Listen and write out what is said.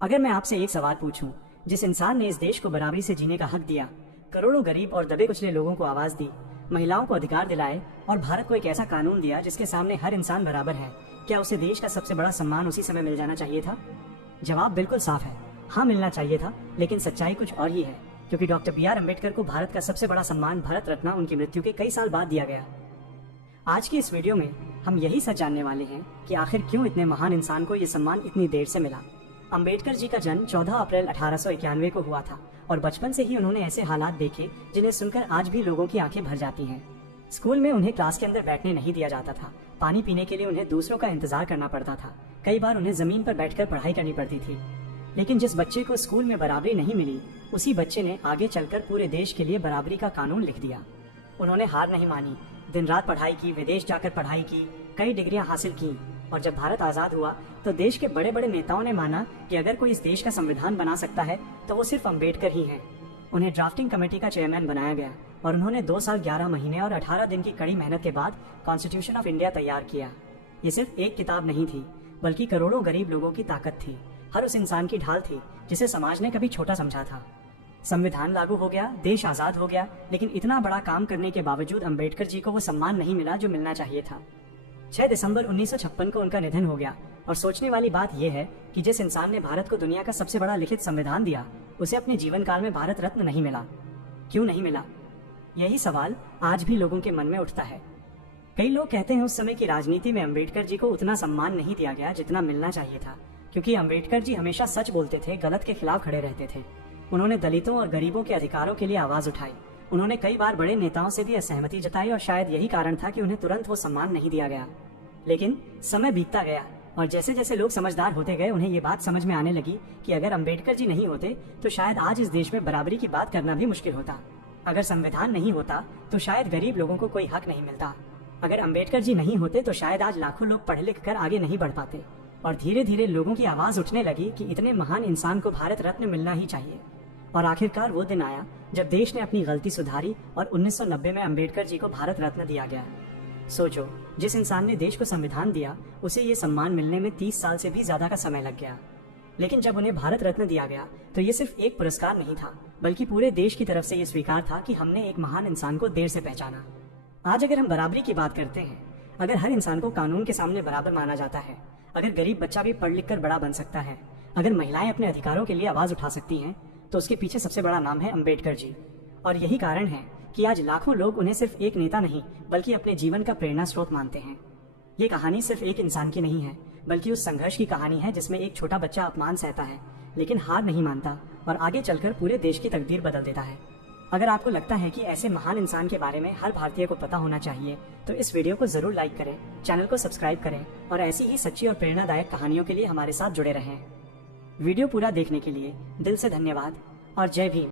अगर मैं आपसे एक सवाल पूछूं, जिस इंसान ने इस देश को बराबरी से जीने का हक दिया, करोड़ों गरीब और दबे कुचले लोगों को आवाज दी, महिलाओं को अधिकार दिलाए और भारत को एक ऐसा कानून दिया जिसके सामने हर इंसान बराबर है, क्या उसे देश का सबसे बड़ा सम्मान उसी समय मिल जाना चाहिए था? जवाब बिल्कुल साफ है, हाँ मिलना चाहिए था। लेकिन सच्चाई कुछ और ही है, क्योंकि डॉक्टर B.R. अम्बेडकर को भारत का सबसे बड़ा सम्मान भारत रत्न उनकी मृत्यु के कई साल बाद दिया गया। आज की इस वीडियो में हम यही सच जानने वाले हैं कि आखिर क्यों इतने महान इंसान को ये सम्मान इतनी देर से मिला। अंबेडकर जी का जन्म 14 अप्रैल 1891 को हुआ था और बचपन से ही उन्होंने ऐसे हालात देखे जिन्हें सुनकर आज भी लोगों की आंखें भर जाती हैं। स्कूल में उन्हें क्लास के अंदर बैठने नहीं दिया जाता था। पानी पीने के लिए उन्हें दूसरों का इंतजार करना पड़ता था। कई बार उन्हें जमीन पर बैठकर पढ़ाई करनी पड़ती थी। लेकिन जिस बच्चे को स्कूल में बराबरी नहीं मिली, उसी बच्चे ने आगे चलकर पूरे देश के लिए बराबरी का कानून लिख दिया। उन्होंने हार नहीं मानी, दिन रात पढ़ाई की, विदेश जाकर पढ़ाई की, कई डिग्रियां हासिल की और जब भारत आजाद हुआ तो देश के बड़े बड़े नेताओं ने माना कि अगर कोई इस देश का संविधान बना सकता है तो वो सिर्फ अम्बेडकर ही हैं। उन्हें ड्राफ्टिंग कमेटी का चेयरमैन बनाया गया और उन्होंने 2 साल 11 महीने और 18 दिन की कड़ी मेहनत के बाद कॉन्स्टिट्यूशन ऑफ इंडिया तैयार किया। ये सिर्फ एक किताब नहीं थी, बल्कि करोड़ों गरीब लोगों की ताकत थी, हर उस इंसान की ढाल थी जिसे समाज ने कभी छोटा समझा था। संविधान लागू हो गया, देश आजाद हो गया, लेकिन इतना बड़ा काम करने के बावजूद अम्बेडकर जी को वो सम्मान नहीं मिला जो मिलना चाहिए था। 6 दिसंबर 1956 को उनका निधन हो गया और सोचने वाली बात यह है कि जिस इंसान ने भारत को दुनिया का सबसे बड़ा लिखित संविधान दिया, उसे अपने जीवन काल में भारत रत्न नहीं मिला। क्यों नहीं मिला? यही सवाल आज भी लोगों के मन में उठता है। कई लोग कहते हैं उस समय की राजनीति में अम्बेडकर जी को उतना सम्मान नहीं दिया गया जितना मिलना चाहिए था, क्योंकि अम्बेडकर जी हमेशा सच बोलते थे, गलत के खिलाफ खड़े रहते थे। उन्होंने दलितों और गरीबों के अधिकारों के लिए आवाज उठाई। उन्होंने कई बार बड़े नेताओं से भी असहमति जताई और शायद यही कारण था कि उन्हें तुरंत वो सम्मान नहीं दिया गया। लेकिन समय बीतता गया और जैसे जैसे लोग समझदार होते गए, उन्हें ये बात समझ में आने लगी कि अगर अम्बेडकर जी नहीं होते तो शायद आज इस देश में बराबरी की बात करना भी मुश्किल होता। अगर संविधान नहीं होता तो शायद गरीब लोगों को कोई हक नहीं मिलता। अगर अम्बेडकर जी नहीं होते तो शायद आज लाखों लोग पढ़ लिख कर आगे नहीं बढ़ पाते। और धीरे धीरे लोगों की आवाज उठने लगी कि इतने महान इंसान को भारत रत्न मिलना ही चाहिए। और आखिरकार वो दिन आया जब देश ने अपनी गलती सुधारी और 1990 में अम्बेडकर जी को भारत रत्न दिया गया। सोचो, जिस इंसान ने देश को संविधान दिया, उसे ये सम्मान मिलने में 30 साल से भी ज्यादा का समय लग गया। लेकिन जब उन्हें भारत रत्न दिया गया तो ये सिर्फ एक पुरस्कार नहीं था, बल्कि पूरे देश की तरफ से ये स्वीकार था कि हमने एक महान इंसान को देर से पहचाना। आज अगर हम बराबरी की बात करते हैं, अगर हर इंसान को कानून के सामने बराबर माना जाता है, अगर गरीब बच्चा भी पढ़ लिख कर बड़ा बन सकता है, अगर महिलाएं अपने अधिकारों के लिए आवाज उठा सकती हैं, तो उसके पीछे सबसे बड़ा नाम है अम्बेडकर जी। और यही कारण है कि आज लाखों लोग उन्हें सिर्फ एक नेता नहीं, बल्कि अपने जीवन का प्रेरणा स्रोत मानते हैं। ये कहानी सिर्फ एक इंसान की नहीं है, बल्कि उस संघर्ष की कहानी है जिसमें एक छोटा बच्चा अपमान सहता है, लेकिन हार नहीं मानता और आगे चलकर पूरे देश की तकदीर बदल देता है। अगर आपको लगता है कि ऐसे महान इंसान के बारे में हर भारतीय को पता होना चाहिए, तो इस वीडियो को जरूर लाइक करें, चैनल को सब्सक्राइब करें और ऐसी ही सच्ची और प्रेरणादायक कहानियों के लिए हमारे साथ जुड़े रहें। वीडियो पूरा देखने के लिए दिल से धन्यवाद और जय भीम।